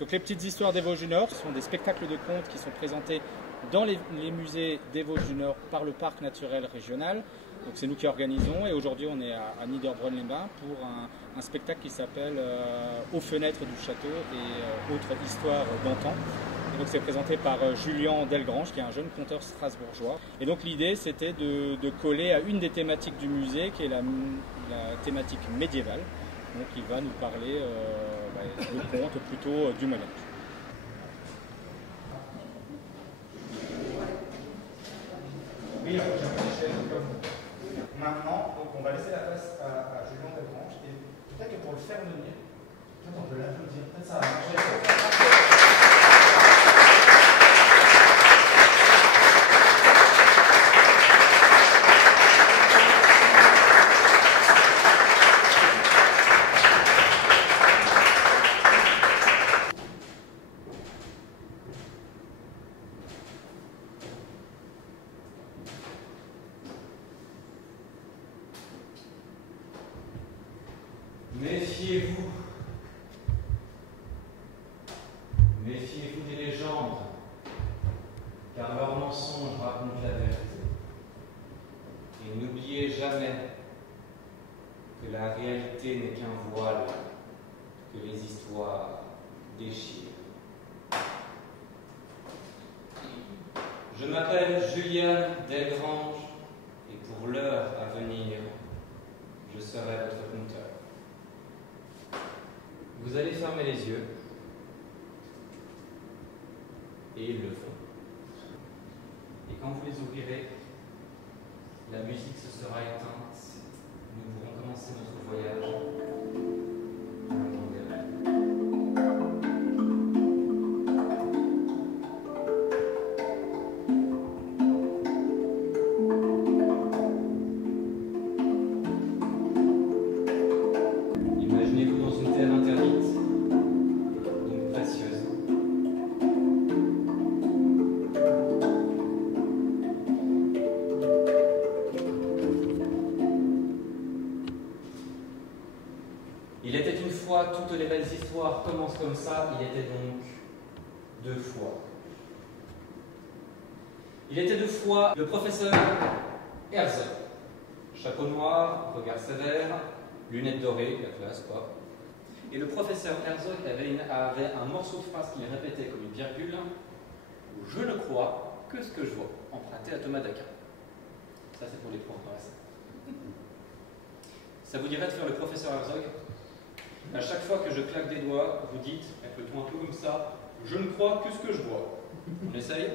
Donc les petites histoires des Vosges du Nord sont des spectacles de contes qui sont présentés dans les musées des Vosges du Nord par le parc naturel régional. Donc c'est nous qui organisons et aujourd'hui on est à Niederbronn-les-Bains pour un spectacle qui s'appelle Aux fenêtres du château et autres histoires d'antan. Donc c'est présenté par Julien Delgrange qui est un jeune conteur strasbourgeois. Et donc l'idée c'était de coller à une des thématiques du musée qui est la thématique médiévale. Donc il va nous parler de contes plutôt du Moyen Âge. Oui, maintenant, donc on va laisser la place à Julien Delgrange et peut-être que pour le faire venir, peut-être on peut l'applaudir, peut-être ça va marcher. Méfiez-vous. Méfiez-vous des légendes, car leurs mensonges racontent la vérité. Et n'oubliez jamais que la réalité n'est qu'un voile que les histoires déchirent. Je m'appelle Julien Delgrange et pour l'heure à venir, je serai votre conteur. Vous allez fermer les yeux, et ils le font. Et quand vous les ouvrirez, la musique se sera éteinte, nous pourrons commencer notre voyage dans le monde des rêves. Imaginez-vous dans une terre interdite, donc précieuse. Il était une fois, toutes les belles histoires commencent comme ça, il était donc deux fois. Il était deux fois le professeur Herzog. Chapeau noir, regard sévère, lunettes dorées, la classe quoi. Et le professeur Herzog avait un morceau de phrase qu'il répétait comme une virgule, où je ne crois que ce que je vois, emprunté à Thomas d'Aquin. Ça c'est pour les profs dans la salle. Ça vous dirait de faire le professeur Herzog? À chaque fois que je claque des doigts, vous dites, avec le ton un peu comme ça, je ne crois que ce que je vois. On essaye?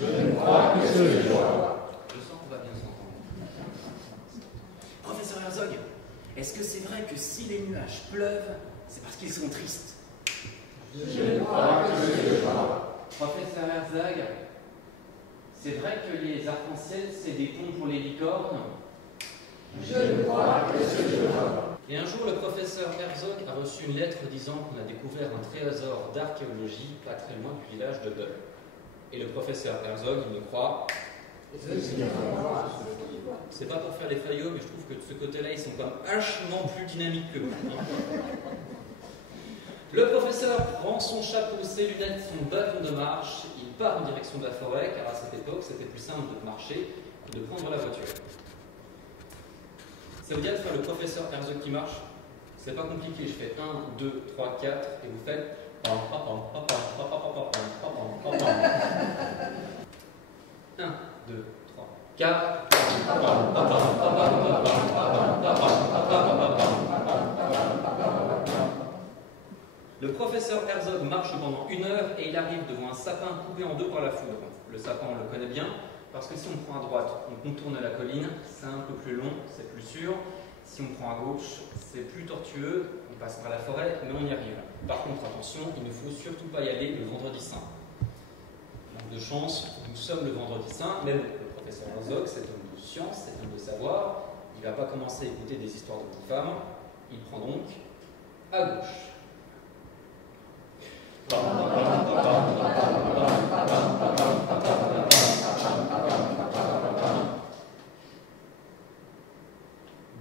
Je ne crois que ce que je vois. Je sens qu'on va bien s'entendre. Professeur Herzog, est-ce que c'est vrai que si les nuages pleuvent, c'est parce qu'ils sont tristes? Je ne crois que ce que je vois. Professeur Herzog, c'est vrai que les arcs-en-ciel, c'est des ponts pour les licornes? Je ne crois que ce que je vois. Et un jour, le professeur Herzog a reçu une lettre disant qu'on a découvert un trésor d'archéologie pas très loin du village de Dole. Et le professeur Herzog, il me croit. C'est pas pour faire les faillots, mais je trouve que de ce côté-là, ils sont quand même vachement plus dynamiques que vous. Le professeur prend son chapeau, ses lunettes, son bâton de marche, il part en direction de la forêt, car à cette époque, c'était plus simple de marcher que de prendre la voiture. Ça veut dire de faire le professeur Herzog qui marche? C'est pas compliqué, je fais 1, 2, 3, 4 et vous faites 1, 2, 3, 4. Le professeur Herzog marche pendant 1 heure et il arrive devant un sapin coupé en deux par la foudre. Le sapin, on le connaît bien, parce que si on prend à droite, on contourne la colline, c'est un peu plus long, c'est plus sûr. Si on prend à gauche, c'est plus tortueux, on passe par la forêt, mais on y arrive. Par contre, attention, il ne faut surtout pas y aller le vendredi saint. Manque de chance, nous sommes le vendredi saint, même le professeur Herzog, cet homme de science, cet homme de savoir, il ne va pas commencer à écouter des histoires de petites femmes, il prend donc à gauche.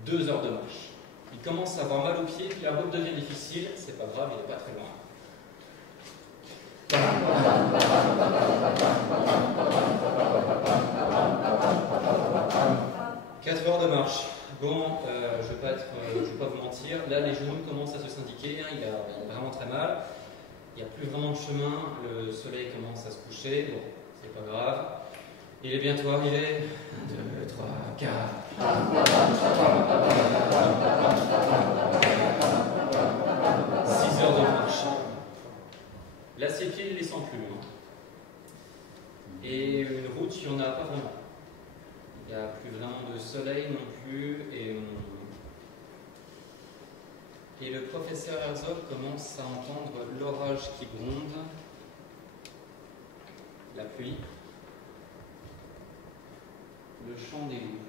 Deux heures de marche. Il commence à avoir mal aux pieds, puis la route devient difficile, c'est pas grave, il n'est pas très loin. 4 heures de marche. Bon, je vais pas vous mentir, là les genoux commencent à se syndiquer, hein, il a vraiment très mal. Il n'y a plus vraiment de chemin, le soleil commence à se coucher, bon, c'est pas grave. Il est bientôt arrivé. 1, 2, 3, 4. 6 heures de marche. Là, ses pieds, il ne les sent plus. Hein. Et une route, il n'y en a pas vraiment. Il n'y a plus vraiment de soleil non plus. Et le professeur Herzog commence à entendre l'orage qui gronde, la pluie, le chant des loups.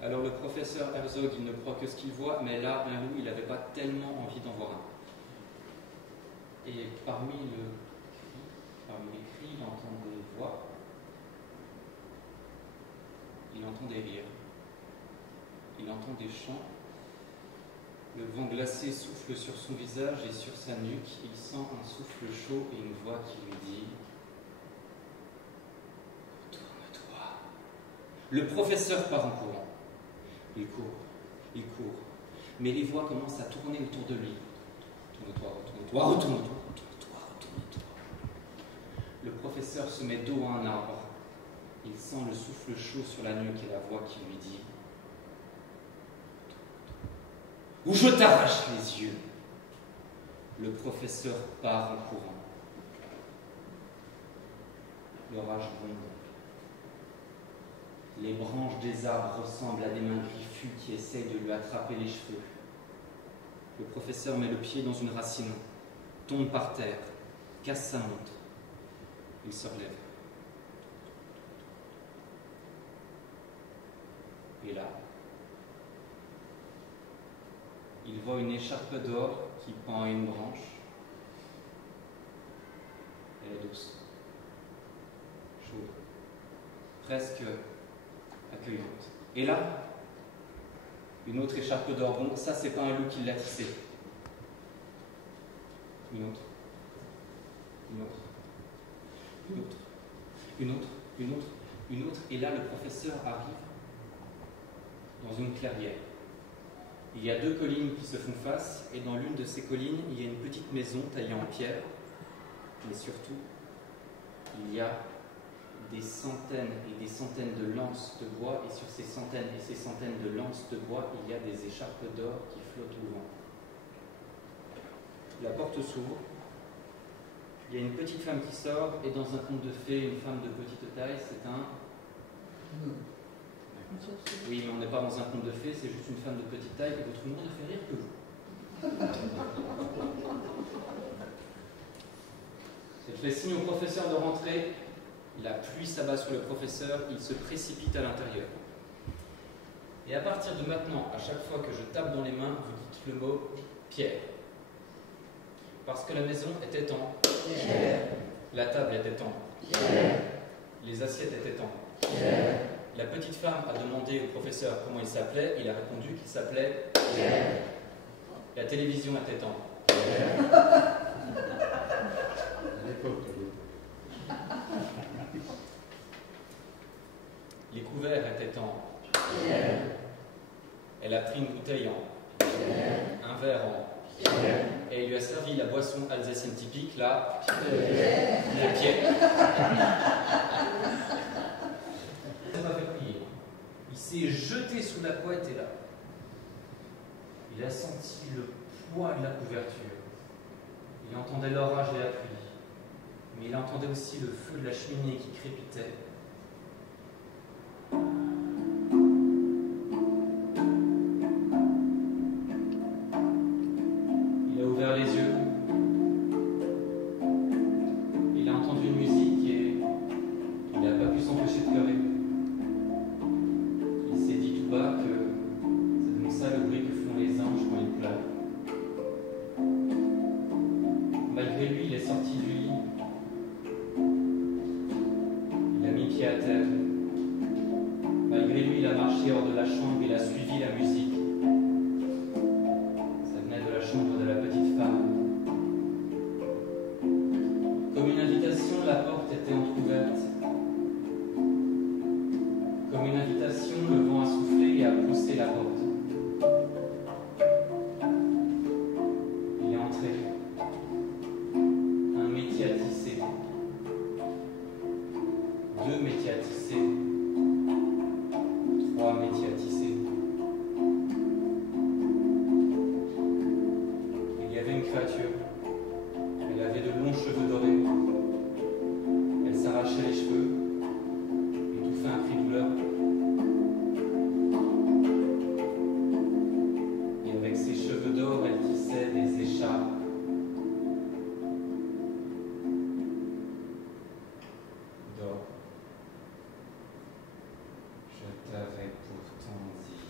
Alors le professeur Herzog, il ne croit que ce qu'il voit, mais là, un loup, il n'avait pas tellement envie d'en voir un. Et parmi les cris, il entend des voix, il entend des rires, il entend des chants. Le vent glacé souffle sur son visage et sur sa nuque. Il sent un souffle chaud et une voix qui lui dit « Retourne-toi ». Le professeur part en courant. Il court. Mais les voix commencent à tourner autour de lui. Retourne-toi, retourne-toi, retourne-toi, retourne-toi, retourne-toi. Le professeur se met dos à un arbre. Il sent le souffle chaud sur la nuque et la voix qui lui dit « ou je t'arrache les yeux ». Le professeur part en courant. L'orage gronde. Les branches des arbres ressemblent à des mains griffues qui essayent de lui attraper les cheveux. Le professeur met le pied dans une racine, tombe par terre, casse sa montre. Il se relève. Et là, il voit une écharpe d'or qui pend à une branche. Elle est douce, chaude, presque accueillante. Et là, une autre écharpe d'or. Bon, ça, c'est pas un loup qui l'a tissé. Une autre. Et là, le professeur arrive dans une clairière. Il y a 2 collines qui se font face, et dans l'une de ces collines, il y a une petite maison taillée en pierre, mais surtout, il y a des centaines et des centaines de lances de bois, et sur ces centaines et ces centaines de lances de bois, il y a des écharpes d'or qui flottent au vent. La porte s'ouvre, il y a une petite femme qui sort, et dans un conte de fées, une femme de petite taille, c'est un... Oui, mais on n'est pas dans un conte de fées, c'est juste une femme de petite taille, et votre humour ne fait rire que vous. Elle fait signe au professeur de rentrer, la pluie s'abat sur le professeur, il se précipite à l'intérieur. Et à partir de maintenant, à chaque fois que je tape dans les mains, vous dites le mot pierre. Parce que la maison était en pierre. La table était en pierre. Les assiettes étaient en pierre. La petite femme a demandé au professeur comment il s'appelait. Il a répondu qu'il s'appelait Pierre. La télévision était en Pierre. Les couverts étaient en Pierre. Elle a pris une bouteille en Pierre. Un verre en Pierre. Et il lui a servi la boisson alsacienne typique, la Pierre. Le Pierre. Il s'est jeté sous la couette et là, il a senti le poids de la couverture. Il entendait l'orage et la pluie, mais il entendait aussi le feu de la cheminée qui crépitait. Il a ouvert les yeux. Il a entendu une musique et il n'a pas pu s'empêcher de pleurer. Que c'est donc ça le bruit que font les anges quand ils pleurent. Malgré lui, il est sorti du lit. Il a mis pied à terre. Malgré lui, il a marché hors de la chambre, il a suivi la musique. Ça venait de la chambre de la petite femme. Comme une invitation, la porte était entrouverte. Comme une invitation, le créature. Elle avait de longs cheveux dorés. Elle s'arrachait les cheveux, étouffait un cri de douleur. Et avec ses cheveux d'or, elle tissait des écharpes. D'or. Je t'avais pourtant dit.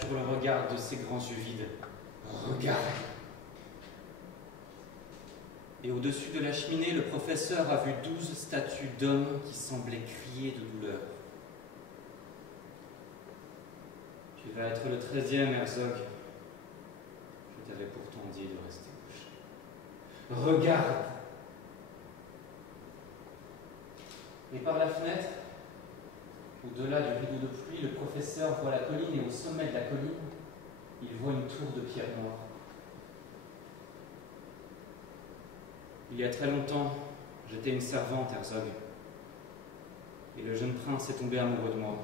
Pour le regard de ses grands yeux vides. Regarde. Et au-dessus de la cheminée, le professeur a vu 12 statues d'hommes qui semblaient crier de douleur. Tu vas être le 13e, Herzog. Je t'avais pourtant dit de rester couché. Regarde. Et par la fenêtre, au-delà du rideau de pluie, le professeur voit la colline et au sommet de la colline, il voit une tour de pierre noire. Il y a très longtemps, j'étais une servante, Herzog. Et le jeune prince est tombé amoureux de moi.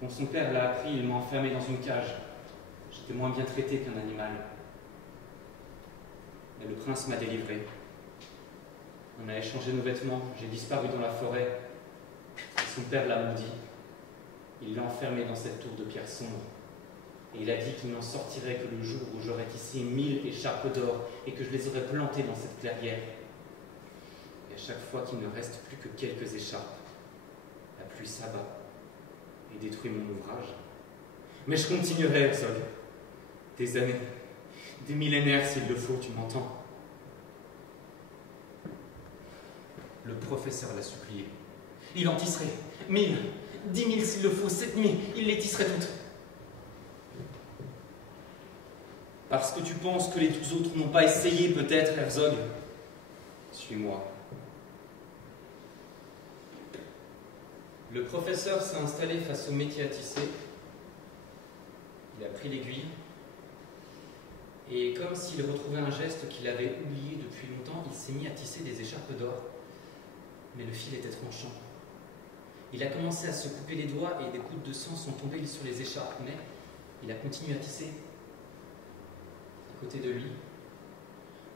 Quand son père l'a appris, il m'a enfermé dans une cage. J'étais moins bien traité qu'un animal. Mais le prince m'a délivré. On a échangé nos vêtements, j'ai disparu dans la forêt. Et son père l'a maudit. Il l'a enfermé dans cette tour de pierre sombre. Et il a dit qu'il n'en sortirait que le jour où j'aurais tissé 1000 écharpes d'or et que je les aurais plantées dans cette clairière. Et à chaque fois qu'il ne reste plus que quelques écharpes, la pluie s'abat et détruit mon ouvrage. Mais je continuerai, Herzog. Des années, des millénaires s'il le faut, tu m'entends? Le professeur l'a supplié. Il en tisserait 1000, 10 000 s'il le faut, 7000, il les tisserait toutes. Parce que tu penses que les 12 autres n'ont pas essayé, peut-être, Herzog? Suis-moi. Le professeur s'est installé face au métier à tisser. Il a pris l'aiguille. Et comme s'il retrouvait un geste qu'il avait oublié depuis longtemps, il s'est mis à tisser des écharpes d'or. Mais le fil était tranchant. Il a commencé à se couper les doigts et des gouttes de sang sont tombées sur les écharpes. Mais il a continué à tisser. À côté de lui,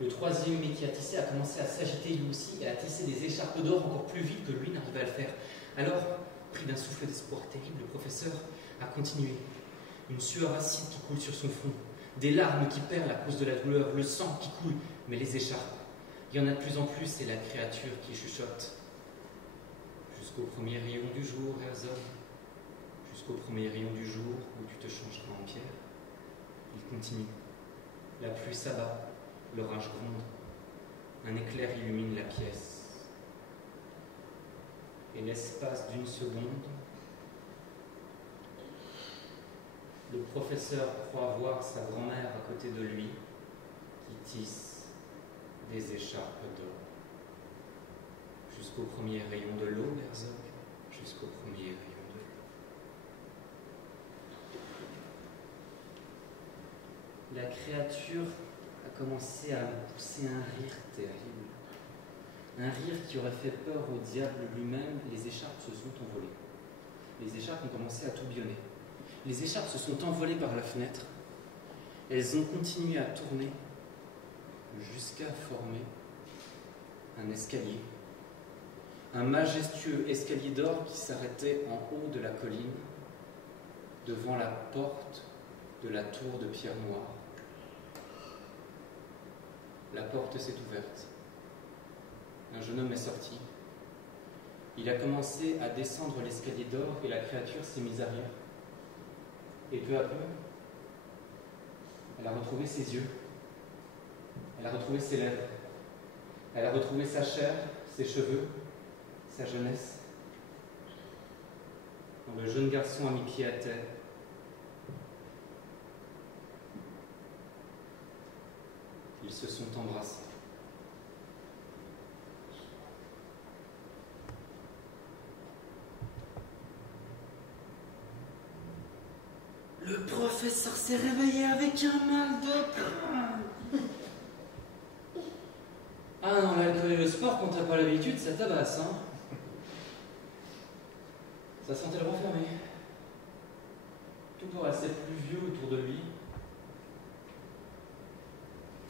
le 3e métier à tisser a commencé à s'agiter lui aussi et à tisser des écharpes d'or encore plus vite que lui n'arrivait à le faire. Alors, pris d'un souffle d'espoir terrible, le professeur a continué. Une sueur acide qui coule sur son front, des larmes qui perlent à cause de la douleur, le sang qui coule, mais les écharpes. Il y en a de plus en plus et la créature qui chuchote. Jusqu'au premier rayon du jour, Herzog. Jusqu'au premier rayon du jour où tu te changeras en pierre. Il continue. La pluie s'abat, l'orage gronde. Un éclair illumine la pièce. Et l'espace d'une seconde, le professeur croit voir sa grand-mère à côté de lui qui tisse des écharpes d'or. Jusqu'au premier rayon de l'eau, Herzog, jusqu'au premier rayon de l'eau. La créature a commencé à pousser un rire terrible. Un rire qui aurait fait peur au diable lui-même. Les écharpes se sont envolées. Les écharpes ont commencé à tourbillonner. Les écharpes se sont envolées par la fenêtre. Elles ont continué à tourner jusqu'à former un escalier. Un majestueux escalier d'or qui s'arrêtait en haut de la colline, devant la porte de la tour de pierre noire. La porte s'est ouverte. Un jeune homme est sorti. Il a commencé à descendre l'escalier d'or et la créature s'est mise à rire. Et peu à peu, elle a retrouvé ses yeux. Elle a retrouvé ses lèvres. Elle a retrouvé sa chair, ses cheveux, sa jeunesse. Quand le jeune garçon a mis pied à terre, ils se sont embrassés. Le professeur s'est réveillé avec un mal de crâne. Ah non, l'alcool et le sport, quand t'as pas l'habitude, ça tabasse, hein. Ça sentait le renfermé. Tout Tout paraissait pluvieux autour de lui.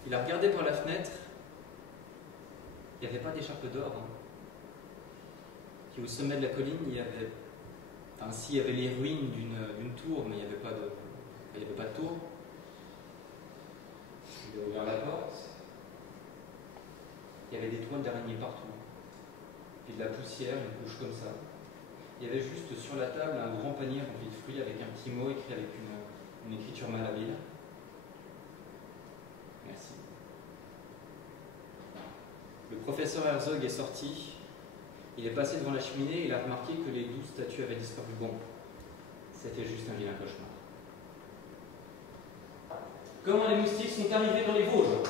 Il a regardé par la fenêtre. Il n'y avait pas d'écharpe d'or. Puis au sommet de la colline, il y avait... Enfin, s'il y avait les ruines d'une tour, mais il n'y avait pas de tour. Il a ouvert la porte. Il y avait des toiles d'araignées partout. Puis de la poussière, une couche comme ça. Il y avait juste sur la table un grand panier rempli de fruits avec un petit mot écrit avec une écriture malhabile. Merci. Le professeur Herzog est sorti. Il est passé devant la cheminée et il a remarqué que les 12 statues avaient disparu. Bon, c'était juste un vilain cauchemar. Comment les moustiques sont arrivés dans les Vosges?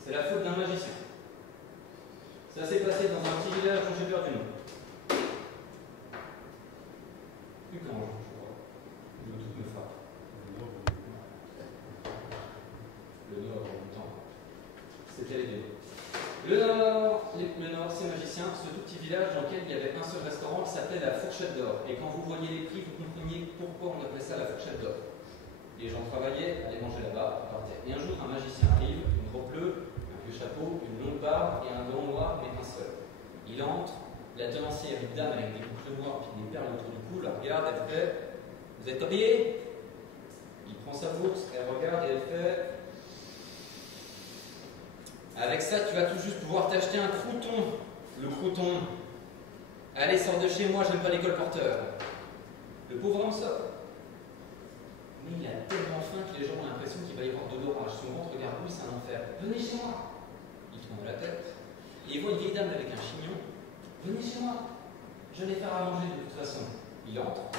C'est la faute d'un magicien. Ça s'est passé dans un petit village dont j'ai perdu le nom. Ucrange, je crois. Je veux toutes me frappe. Le Nord, en même temps. C'était les deux. Le Nord, c'est magicien, ce tout petit village dans lequel il y avait un seul restaurant qui s'appelait la Fourchette d'Or. Et quand vous voyez les prix, vous compreniez pourquoi on appelait ça la Fourchette d'Or. Les gens travaillaient, allaient manger là-bas, partaient. Et un jour, un magicien arrive, une robe bleue, un vieux chapeau, une longue barbe et un gant noir, mais un seul. Il entre, la tenancière, une dame avec des boucles noires et des perles autour du cou, la regarde, elle fait « Vous êtes pas payé ?» Il prend sa bourse, elle regarde et elle fait « Avec ça, tu vas tout juste pouvoir t'acheter un crouton. Le crouton. Allez, sors de chez moi, j'aime pas les colporteurs. » Le pauvre homme sort. Mais il a tellement faim que les gens ont l'impression qu'il va y avoir de l'orage. Son ventre gargouille, c'est un enfer. Venez chez moi. Il tourne la tête. Et il voit une vieille dame avec un chignon. Venez chez moi. Je vais faire à manger de toute façon. Il entre.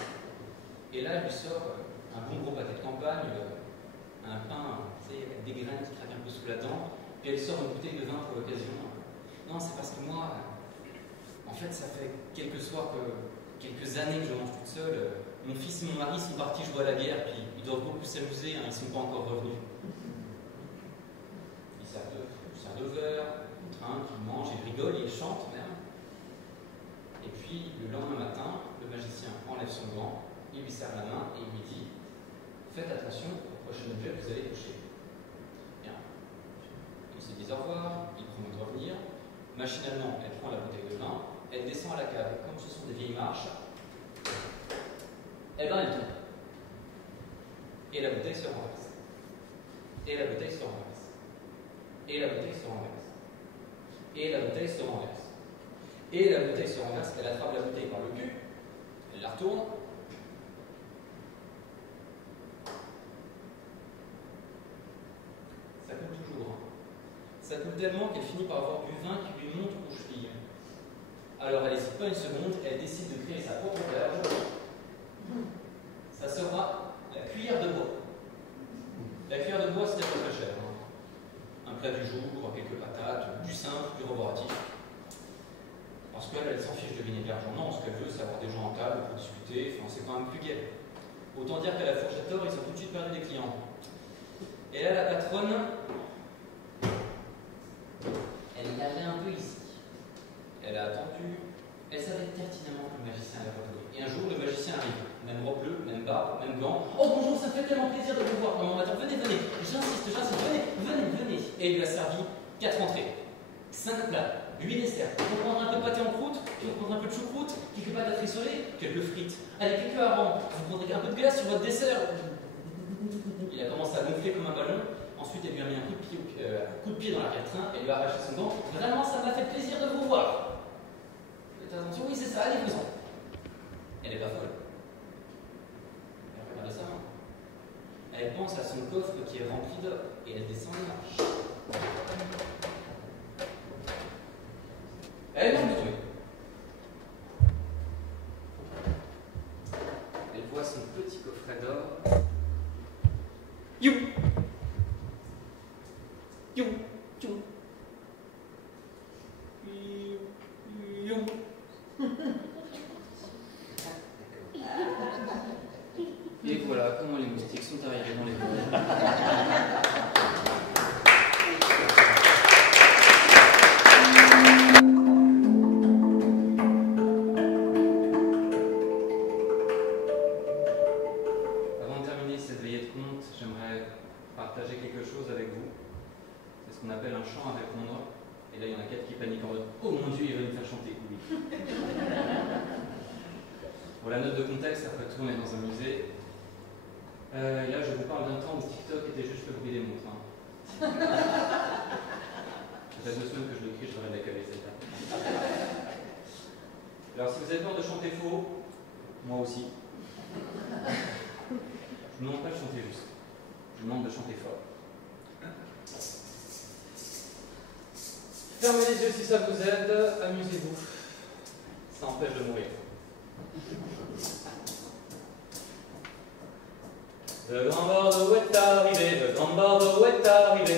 Et là, il lui sort un bon gros pâté de campagne, un pain, tu sais, avec des graines qui craquent un peu sous la dent. Et elle sort une bouteille de vin pour l'occasion. Non, c'est parce que moi, en fait, ça fait quelques années que je mange toute seule. Mon fils et mon mari sont partis jouer à la guerre, puis ils doivent beaucoup s'amuser, hein, ils ne sont pas encore revenus. Ils servent deux verres, ils trinquent, ils mangent, ils rigolent, ils chantent même. Et puis, le lendemain matin, le magicien enlève son gant, il lui serre la main et il lui dit « Faites attention au prochain objet que vous allez toucher. » Bien. Ils se disent au revoir, ils promettent de revenir. Machinalement, elle prend la bouteille de vin, elle descend à la cave, et comme ce sont des vieilles marches, elle tombe. Et la bouteille se renverse. Et la bouteille se renverse. Et la bouteille se renverse. Et la bouteille se renverse. Et la bouteille se renverse, elle attrape la bouteille par le cul, elle la retourne. Ça coule toujours. Ça coule tellement qu'elle finit par avoir du vin qui lui monte aux chevilles. Alors elle n'hésite pas une seconde, elle décide de créer sa propre verge. Ça sera la cuillère de bois. La cuillère de bois, c'était pas très cher. Un plat du jour, quelques patates, du simple, du roboratif. Parce qu'elle, elle s'en fiche de gagner de l'argent. Non, ce qu'elle veut, c'est avoir des gens en table pour discuter. Enfin, c'est quand même plus gai. Autant dire qu'à la Fourchette d'Or, ils ont tout de suite perdu des clients. Et là, la patronne, elle l'avait un peu ici. Elle a attendu. Elle savait pertinemment que le magicien allait revenir. Et un jour, le magicien arrive. Même robe bleue, même barbe, même gants. Oh bonjour, ça me fait tellement plaisir de vous voir. Maman m'attend. Venez, j'insiste, venez. Et il lui a servi 4 entrées, 5 plats, 8 desserts. Vous prendrez un peu de pâté en croûte, puis vous prendrez un peu de choucroute, quelques patates rissolées, quelques frites. Allez, quelques harengs. Vous prendrez un peu de glace sur votre dessert. Il a commencé à gonfler comme un ballon. Ensuite, elle lui a mis un coup de pied dans la quatrain et lui a arraché son gant. Vraiment, ça m'a fait plaisir de vous voir. Faites attention, oui, c'est ça, allez-vous-en. Elle n'est pas folle. Elle regarde sa main. Elle pense à son coffre qui est rempli d'or et elle descend les marches. Elle est tombée. Elle voit son petit coffret d'or. You. Et voilà comment les moustiques sont arrivés dans les Vosges. partager quelque chose avec vous. C'est ce qu'on appelle un chant à répondre. Et là, il y en a 4 qui paniquent en mode « Oh mon Dieu, il va nous faire chanter !» Oui. Pour la note de contexte, après tout, on est dans un musée. Et là, je vous parle d'un temps où TikTok était juste le bruit des montres. Hein. Ça fait 2 semaines que je l'écris, je devrais décaler cette étape. Alors, si vous avez peur de chanter faux, moi aussi. Je ne demande pas de chanter juste. Je demande de chanter fort. Fermez les yeux si ça vous aide, amusez-vous. Ça empêche de mourir. Le grand Bordeaux est arrivé, le grand Bordeaux est arrivé.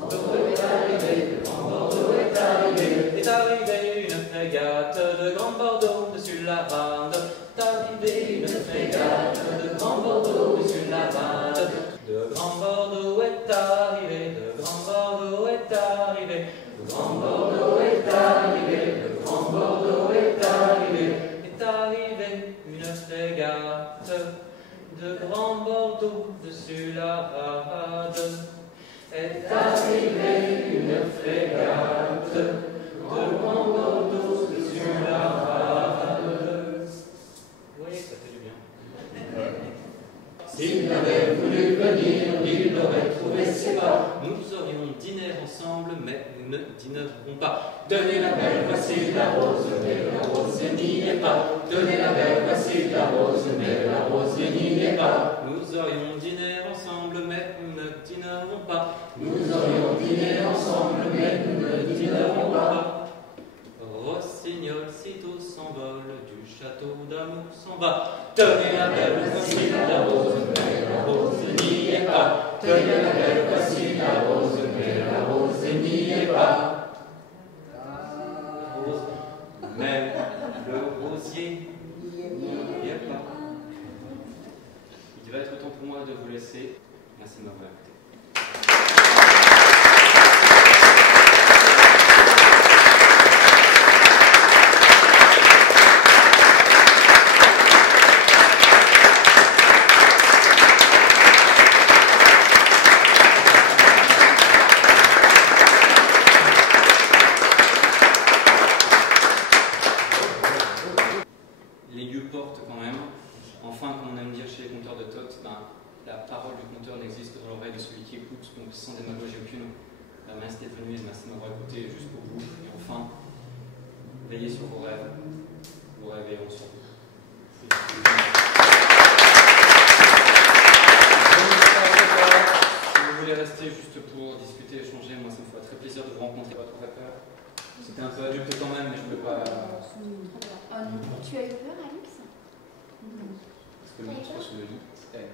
Bordeaux est arrivé, le grand Bordeaux est arrivé. Est arrivée une frégate de grand Bordeaux dessus la rade. Est arrivée une frégate de grand Bordeaux dessus la rade. Le grand Bordeaux est arrivé, le grand Bordeaux est arrivé. Le grand Bordeaux est arrivé, le grand Bordeaux est arrivé. Est arrivée une frégate de grand Bordeaux dessus la rade. Est arrivée une frégate de grand Bordeaux dessus la rade. Vous voyez que ça fait du bien. S'il avait voulu venir, il aurait trouvé ses pas. Nous aurions dîné ensemble, mais nous ne dînerons pas. Donnez la belle, voici la rose, mais la rose n'y est pas. Donnez la belle, voici la rose, mais la rose n'y est pas. Nous aurions dîné ensemble, mais nous ne dînerons pas. Nous aurions dîné ensemble, mais nous ne dînerons pas. Rossignol, sitôt s'envole, du château d'amour s'en va. Tenez la belle, voici la rose, mais la rose n'y est pas. Tenez la belle, voici la rose, mais la rose n'y est pas. La rose, mais le rosier n'y est pas. Il va être temps pour moi de vous laisser. Merci de m'avoir écouté. Les lieux portent quand même. Enfin, comme on aime dire chez les conteurs de Tot, la parole du conteur n'existe que dans l'oreille de celui qui écoute, donc sans démagogie aucune. Merci d'être venu et merci de m'avoir écouté jusqu'au bout. Et enfin, veillez sur vos rêves. Vos rêves veilleront sur vous. Si vous voulez rester juste pour discuter, échanger, moi ça me ferait très plaisir de vous rencontrer. Pas trop peur. C'était un peu adulte quand même, mais je ne peux pas. Tu as eu peur, Alix? Parce que le monstre sous le lit, c'est elle.